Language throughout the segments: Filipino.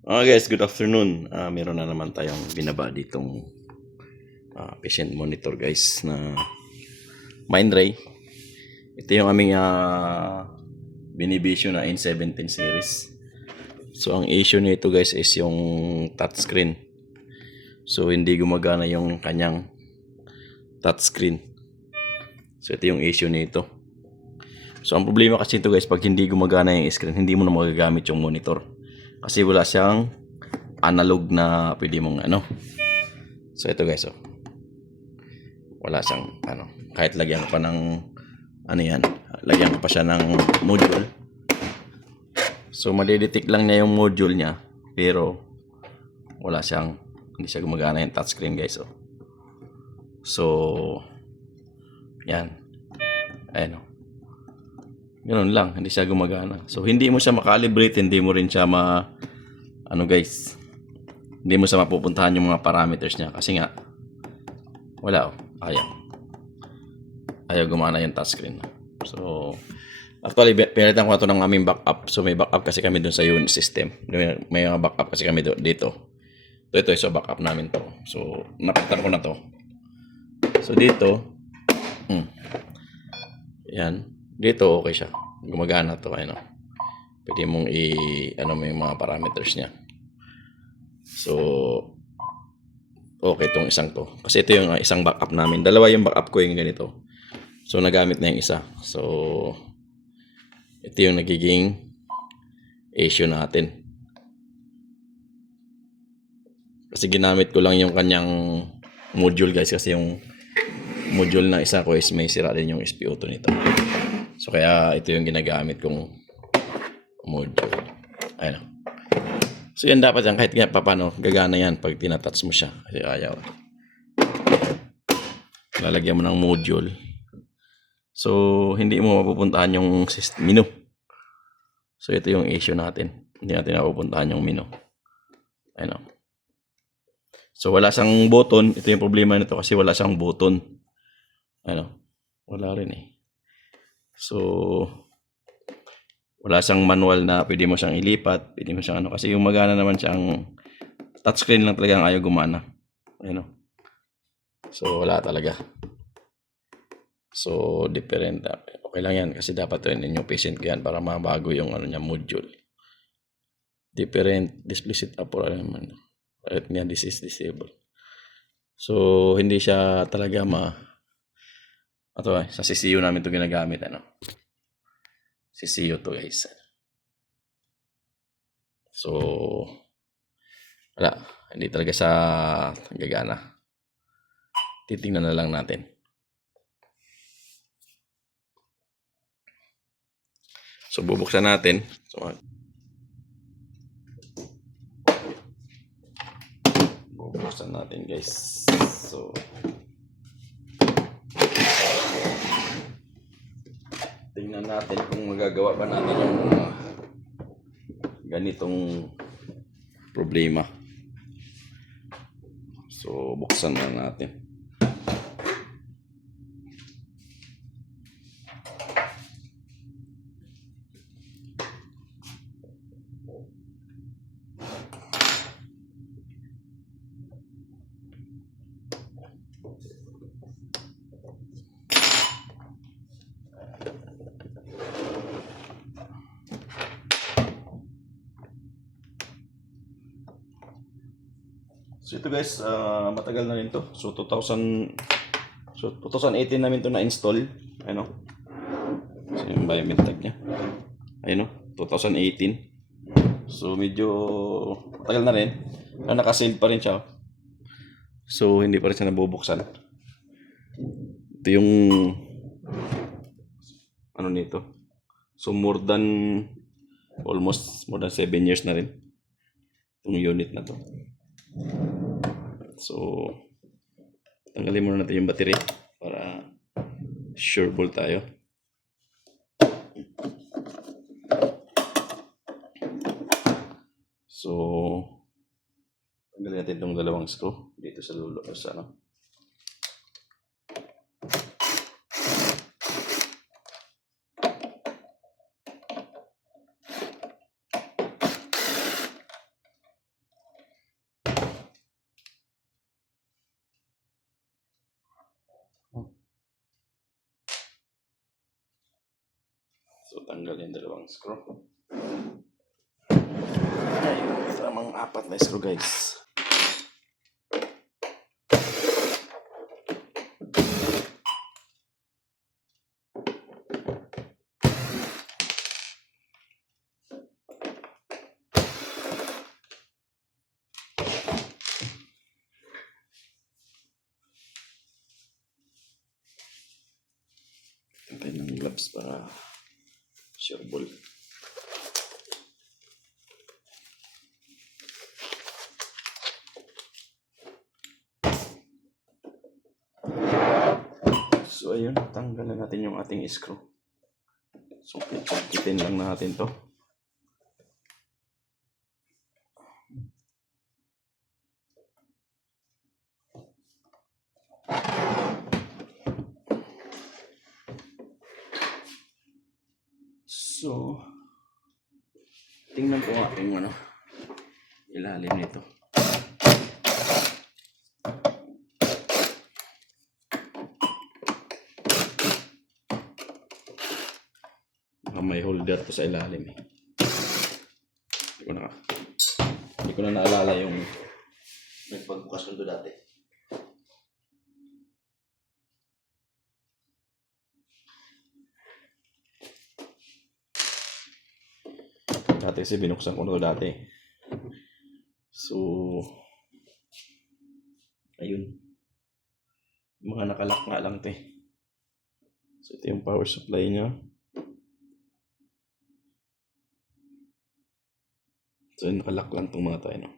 Guys, good afternoon. Meron na naman tayong binaba ditong patient monitor guys na Mindray. Ito yung aming binibisyo na N17 series. So ang issue nito guys is yung touchscreen. So hindi gumagana yung kanyang touchscreen. So ito yung issue nito. So ang problema kasi ito guys, pag hindi gumagana yung screen, hindi mo na magagamit yung monitor. Kasi wala siyang analog na pwede mong So ito guys, wala siyang kahit lagyan pa ng lagyan ko pa siya ng module. So madidetect lang niya yung module niya, pero hindi siya gumagana yung touchscreen guys. So yan. Ayun. Ganun lang, hindi siya gumagana. So hindi mo siya makalibrate, hindi mo rin siya guys, hindi mo siya mapupuntahan yung mga parameters niya kasi nga wala ayaw gumana yung touchscreen. So actually pinalitan ko na ito ng aming backup. So may backup kasi kami dun sa unit system, may mga backup kasi kami dito. Ito so backup namin to. So napalitan ko na to. So dito yan, dito okay siya, gumagana to. Pwede mong mo yung mga parameters niya. So okay tong isang to, kasi ito yung isang backup namin. Dalawa yung backup ko yung ganito. So nagamit na yung isa. So ito yung nagiging issue natin, kasi ginamit ko lang yung kanyang module guys, kasi yung module na isa ko is may sira din yung SPO2 nito. So kaya ito yung ginagamit kong module. So yan, dapat yan kahit paano gagana yan pag tinatouch mo siya, kasi ayaw. Lalagyan mo ng module. So hindi mo mapupuntahan yung menu. So ito yung issue natin, hindi natin mapupuntahan yung menu. So wala siyang button. Ito yung problema nito, kasi wala siyang button. Wala rin eh. So wala siyang manual na pwede mo siyang ilipat, pwede mo siyang kasi yung magana naman siyang touchscreen lang talaga ang ayaw gumana. So wala talaga. So different. Okay lang yan, kasi dapat yun yung patient ko yan para mabago yung niya module. Different display setup or right niya, this is disabled. So hindi siya talaga sa CCU namin to ginagamit. CCU to guys. So wala, hindi talaga sa gagana. Titingnan na lang natin. So bubuksan natin. Bubuksan natin guys. So tingnan natin kung magagawa ba natin yung ganitong problema. So buksan na natin. So ito guys, matagal na rin to. So 2018 namin to na-install. So yung biomet tag niya. 2018. So medyo matagal na rin. Naka-sealed pa rin siya. So hindi pa rin siya nabubuksan. Ito yung nito. So almost more than 7 years na rin itong unit na to. So tanggalin muna natin yung battery para sure ball tayo. So tanggalin natin itong dalawang screw dito sa lulo tanggal yung dalawang screw. Ayun, tamang 4 na screw guys. Tayo ng gloves para sure ball. So ayun, tanggalan natin yung ating screw. So kitin lang natin to. So tingnan ko ating ilalim nito. May holder to sa ilalim eh. Hindi ko na naalala yung nagpagbukas ko dati. Dati kasi binuksan ko na dati. So ayun, mga nakalak nga lang to eh. So ito yung power supply niya. So nakalak lang itong mga tayo, no?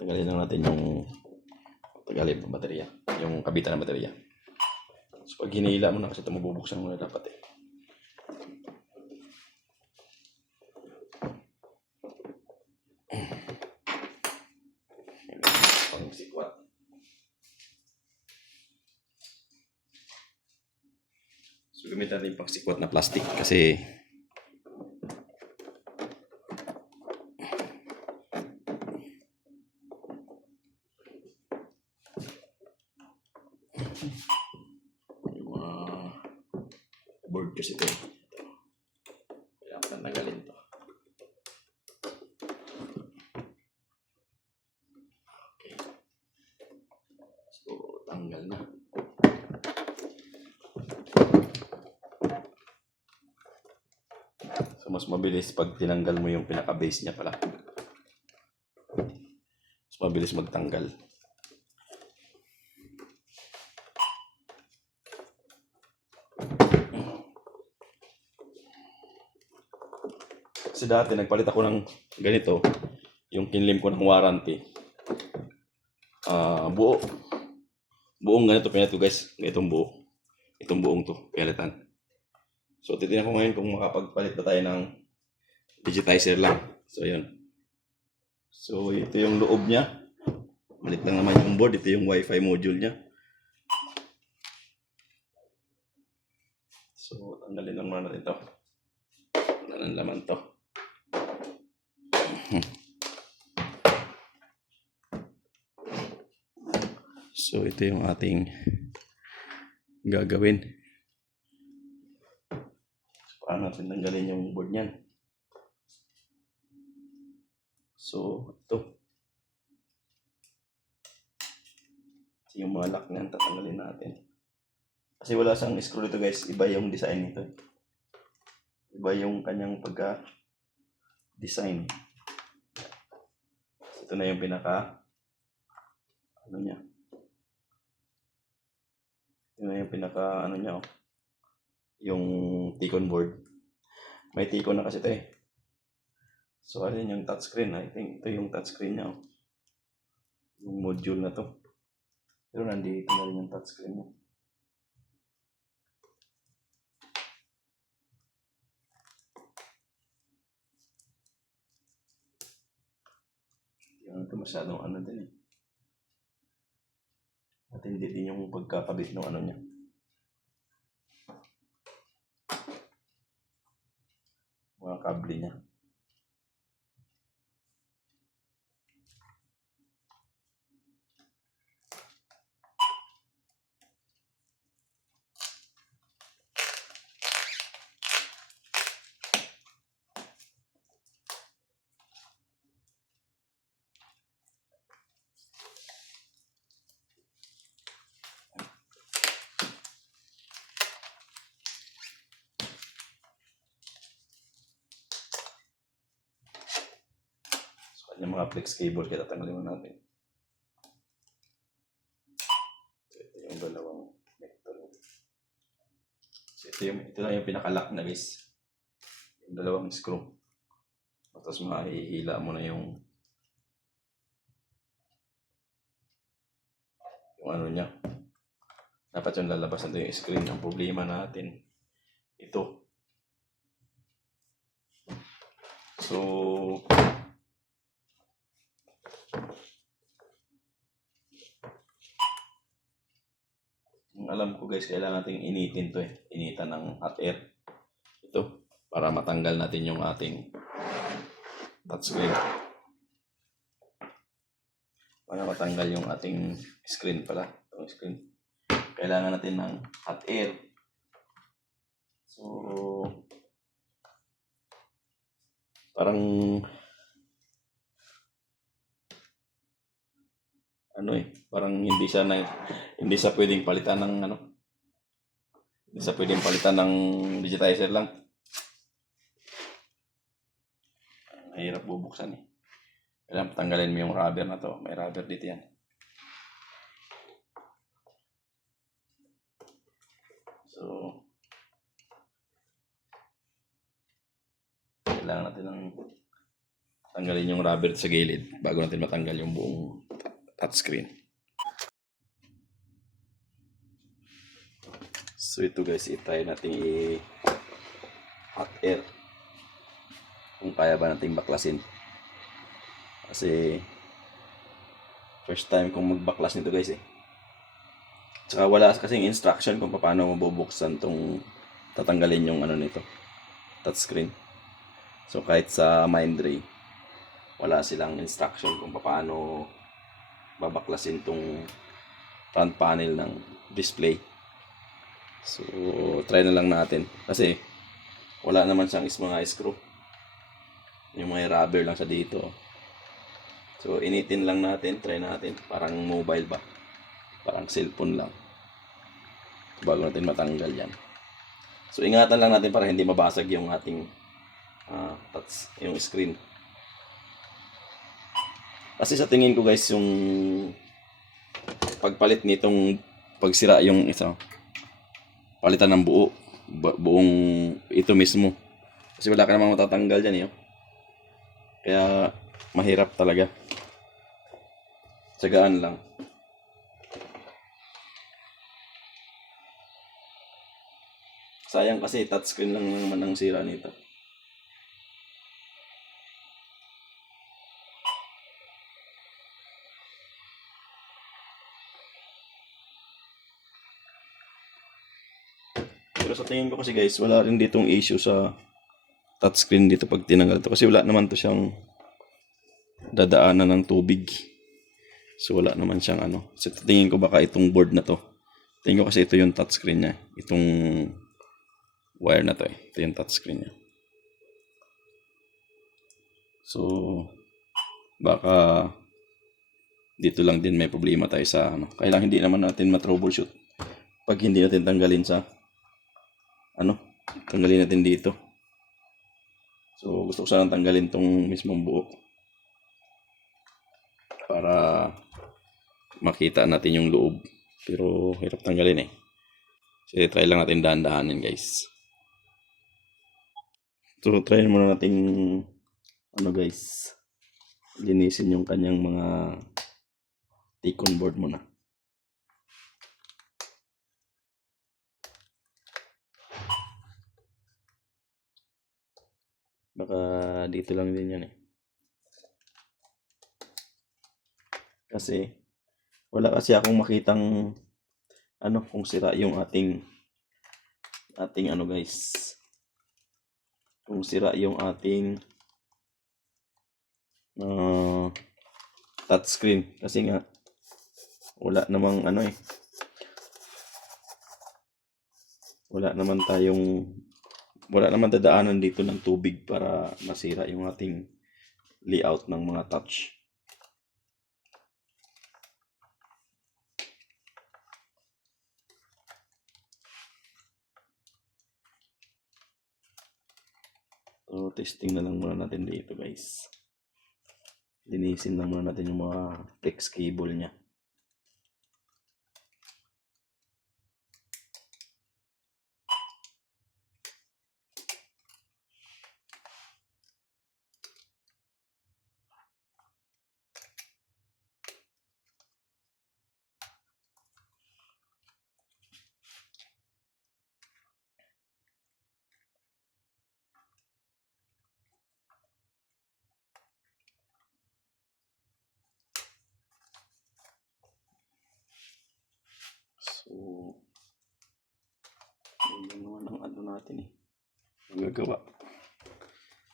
Tagalin lang natin yung baterya, yung kabitan ng baterya. So pag hinihila mo na kasi ito mabubuksan mo na dapat eh. Pangsikwat. So gamitin natin yung pangsikwat na plastic kasi yung board kasi ito. Kaya tanggalin to. Okay. So tanggal na. So mas mabilis pag tinanggal mo yung pinaka-base niya pala. Mas mabilis magtanggal. Kasi dati nagpalit ako ng ganito, yung kinlim ko ng warranty. Buong ganito pinito guys, itong buo. Itong buong to, palitan. So titingnan ko ngayon kung makapagpalit ba tayo ng digitizer lang. So yun. So ito yung loob niya. Malit lang naman yung board, ito yung wifi module niya. So tanggalin lang muna natin ito. Wala nang laman to. So ito yung ating gagawin. Paano natin tanggalin yung board niyan? So ito yung mga lock niyan, tatanggalin natin. Kasi wala siyang screw dito guys, iba yung design nito. Iba yung kanyang pagka-design. Ito na yung pinaka niya. Ito na yung pinaka niya, oh. Yung T-con board. May T-con na kasi ito eh. So ano yung touchscreen? I think ito yung touchscreen niya, oh. Yung module na to. Pero nandito na rin yung touchscreen niya. Ito masyadong din eh. At hindi din yung pagkakabit ng niya. mga kable niya. So, yung mga flex cable kaya tatanggalin mo natin. So, ito yung dalawang connector. So, ito lang yung pinaka-lock na guys. Yung dalawang screw. Tapos mahihila mo na yung ano niya. Dapat yung lalabas na yung screen. Ang problema natin, ito. So, ang alam ko guys, kailangan natin initin to eh. Initan ng hot air. Ito. Para matanggal natin yung ating touchscreen. Para matanggal yung ating screen pala. Itong screen. Kailangan natin ng hot air. So, parang ano eh, parang hindi siya pwedeng palitan ng ano. Hindi siya pwedeng palitan ng digitizer lang. Mahirap bubuksan eh. Kailangan tanggalin mo yung rubber na to. May rubber dito yan. So, kailangan natin ng tanggalin yung rubber sa gilid bago natin matanggal yung buong touchscreen. So ito guys, i-try natin hot air kung kaya ba natin baklasin. Kasi first time kong magbaklas nito guys eh. Tsaka wala kasing instruction kung paano mabubuksan tong tatanggalin yung ano nito, touchscreen. So kahit sa Mindray, wala silang instruction kung paano babaklasin tong front panel ng display. So try na lang natin kasi wala naman siyang mga screw. Yung mga rubber lang sa dito. So initin lang natin, try natin. Parang mobile ba? Parang cellphone lang. Bago natin matanggal yan. So ingatan lang natin para hindi mabasag yung ating touch, yung screen. Kasi sa tingin ko guys, yung pagpalit nitong pagsira yung isa, palitan ng buong ito mismo. Kasi wala ka namang matatanggal dyan eh. Kaya mahirap talaga. Tsagaan lang. Sayang kasi touchscreen lang naman ang sira nito. Pero sa tingin ko kasi guys, wala rin ditong issue sa touchscreen dito pag tinanggal to. Kasi wala naman to siyang dadaanan ng tubig. So wala naman siyang ano. So tingin ko baka itong board na to. Tingin ko kasi ito yung touchscreen niya. Itong wire na to eh. Ito yung touchscreen niya. So baka dito lang din may problema tayo sa ano. Kaya hindi naman natin ma-troubleshoot pag hindi natin tanggalin sa ano. Tanggalin natin dito. So gusto ko sanang tanggalin tong mismong buo para makita natin yung loob. Pero hirap tanggalin eh. So try lang natin dahan-dahanin guys. So try muna natin ano guys, linisin yung kanyang mga take-on board muna. Baka dito lang din yan eh. Kasi wala kasi akong makitang ano kung sira yung ating ano guys, kung sira yung ating touchscreen. Kasi nga, wala namang wala naman dadaanan dito ng tubig para masira yung ating layout ng mga touch. So, testing na lang muna natin dito, guys. Linisin lang muna natin yung mga flex cable niya. So, yun naman ang natin magagawa.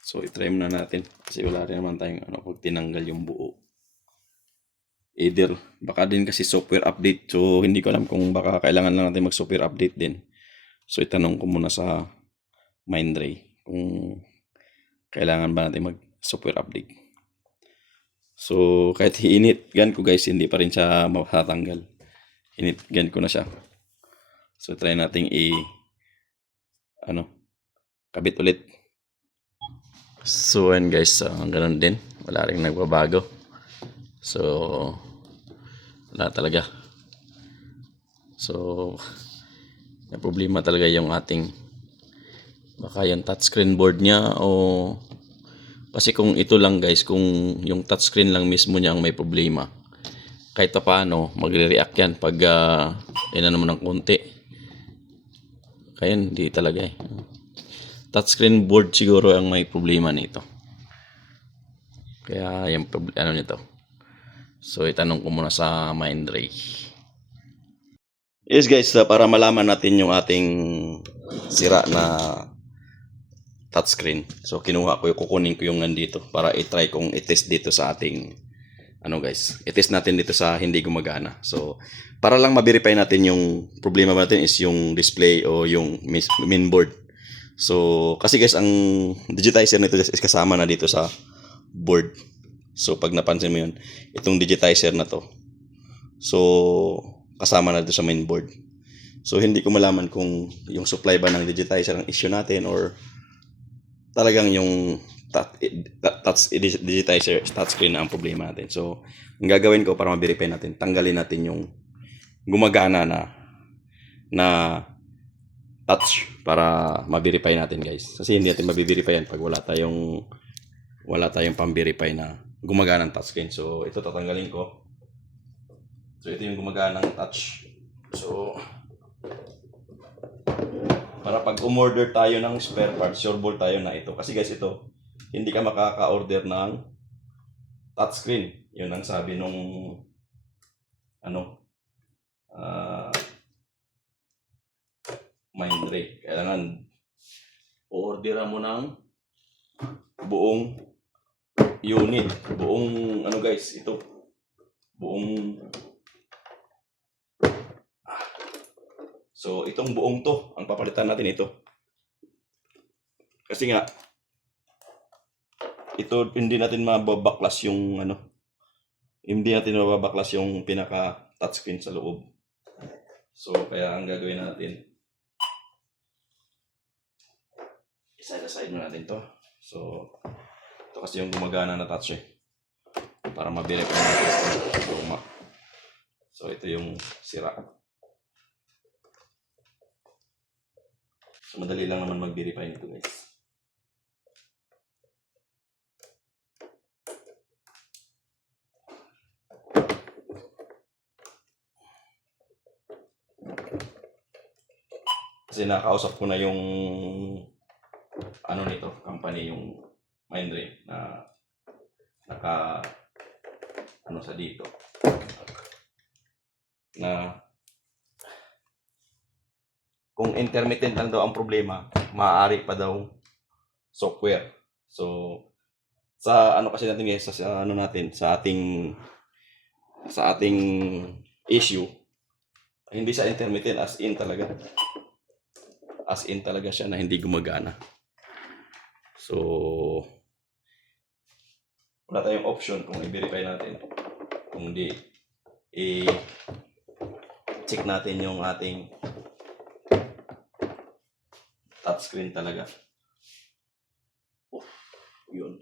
So, itry muna natin kasi wala rin naman tayong pag tinanggal yung buo. Either, baka din kasi software update. So, hindi ko alam kung baka kailangan lang natin mag-software update din. So, itanong ko muna sa Mindray kung kailangan ba natin mag-software update. So, kahit hinit-gan ko guys, hindi pa rin siya matatanggal. Hinit-gan ko na siya. So, try nating kabit ulit. So, and guys, ganun din. Wala rin nagbabago. So, wala talaga. So, may problema talaga yung ating baka yung touchscreen board niya o kasi kung ito lang guys, kung yung touchscreen lang mismo niya ang may problema, kahit pa paano magre-react yan pag inano mo ng konti. Kaya hindi talaga touchscreen board siguro ang may problema nito. Kaya yung nito. So itanong ko muna sa Mindray. Yes guys, para malaman natin yung ating sira na touchscreen. So kukunin ko yung nandito para i-try kong i-test dito sa ating guys. I-test natin dito sa hindi gumagana. So para lang ma-verify natin yung problema natin is yung display o yung mainboard. So kasi guys ang digitizer nito is kasama na dito sa board. So pag napansin mo yun, itong digitizer na to. So kasama na dito sa mainboard. So hindi ko malaman kung yung supply ba ng digitizer ang issue natin or talagang yung digitizer touchscreen na ang problema natin. So, ang gagawin ko para ma-verify natin, tanggalin natin yung gumagana na touch para ma-verify natin guys. Kasi hindi natin ma-verify yan pag wala tayong pang-verify na gumagana ng touchscreen. So, ito tatanggalin ko. So, ito yung gumagana ng touch. So, para pag umorder tayo ng spare parts, sure tayo na ito. Kasi guys, ito, hindi ka makaka-order ng touchscreen. Yun ang sabi nung Mindray. Kailangan orderan mo ng buong unit. Buong guys, ito. Buong So, itong buong to, ang papalitan natin ito. Kasi nga, ito hindi natin mababaklas yung hindi natin mababaklas yung pinaka touchscreen sa loob. So, kaya ang gagawin natin, isa-side na natin to. So, ito kasi yung gumagana na touch para ma-verify natin ito luma. So, ito yung sira. So, madali lang naman mag-verify nito guys. Kasi nakausap ko na yung nito, company, yung Mindray na sa dito na kung intermittent lang daw ang problema, maaari pa daw software. So, sa ano kasi natin guys, sa ano natin, sa ating issue, hindi siya intermittent, as in talaga. As in talaga siya na hindi gumagana. So, wala tayong option kung i-verify natin. Kung di, i-check natin yung ating touchscreen talaga. Yun.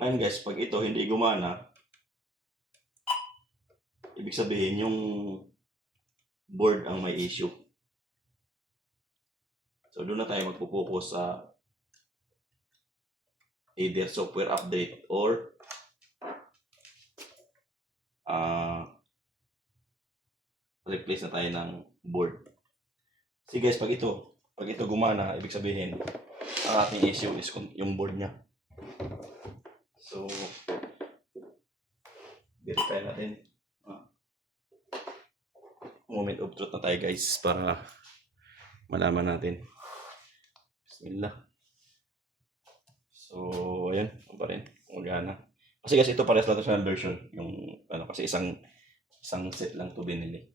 Ngayon guys, pag ito hindi gumana, ibig sabihin yung board ang may issue. So doon na tayo magpo-focus sa either software update or replace na tayo ng board. Kasi guys, pag ito gumana, ibig sabihin ang ating issue is yung board niya. So, verify natin. Moment of truth na tayo guys para malaman natin. Bismillah. So, ayan, pa rin, gumagana. Kasi guys, ito pares lang ito sa version. Yung, ano, kasi isang set lang to binili.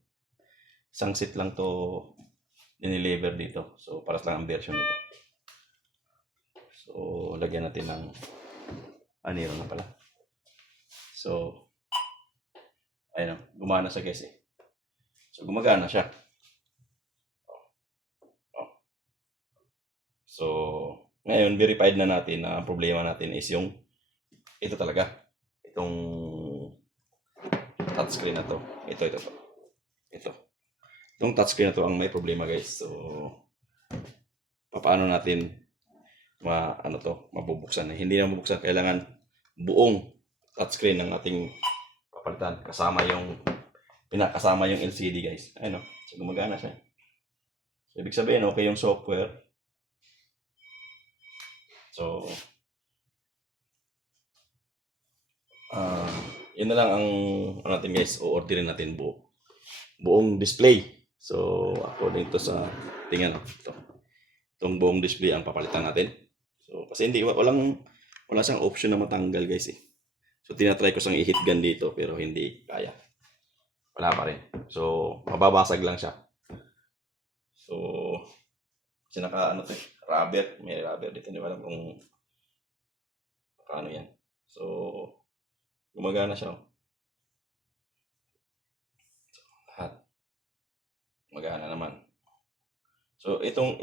Isang set lang to dineliver dito. So, pares lang ang version nito. So, lagyan natin ng aniro na pala. So, ayun, gumana siya guys eh. So, gumagana siya. So, ngayon, verified na natin na problema natin is yung ito talaga. Itong touchscreen na to. Ito. Itong touchscreen na to ang may problema guys. So, paano natin mabubuksan? Hindi na mabubuksan. Kailangan buong touchscreen ng ating papalitan. Kasama yung LCD guys. Ayun o. So, gumagana siya. So, ibig sabihin, okay yung software. So, yun na lang ang natin guys, o-orderin natin buong display. So, according to sa tingnan itong buong display ang papalitan natin. So, kasi wala siyang option na matanggal guys eh. So, tinatry ko sang i-hit gun dito pero hindi kaya. Wala pa rin. So, mababasag lang siya. So, kasi rubber. May rubber dito. Hindi alam kung paano yan. So, gumagana siya. So, lahat. Gumagana naman. So, itong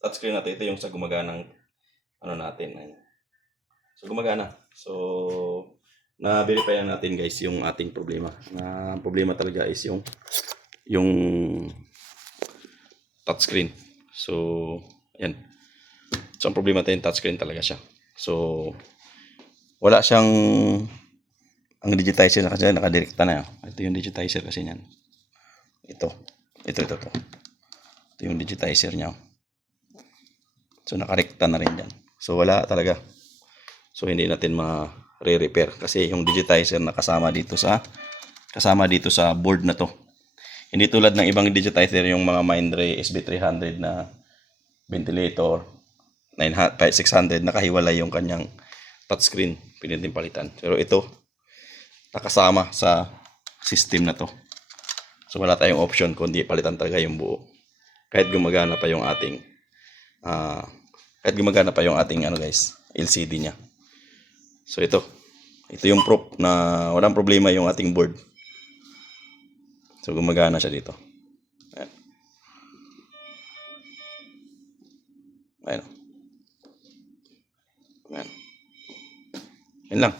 touchscreen natin, ito yung sa gumaganang natin. So, gumagana. So, na-verify natin guys yung ating problema. Na problema talaga is yung touchscreen. So, yan. So, ang problema natin, touchscreen talaga siya. So, wala siyang ang digitizer na kasi nakadirekta na. Ito yung digitizer kasi niyan. Ito yung digitizer niya. So, nakarekta na rin yan. So, wala talaga. So, hindi natin ma-repair kasi yung digitizer na kasama dito sa board na to. Hindi tulad ng ibang digitizer, yung mga Mindray SB300 na ventilator, 600, nakahiwalay yung kanyang touchscreen. Pwede din palitan. Pero ito, nakasama sa system na to. So, wala tayong option kundi palitan talaga yung buo. Kahit gumagana pa yung ating LCD niya. So, ito yung proof na walang problema yung ating board. So, gumagana siya dito. Ayan. Yan lang.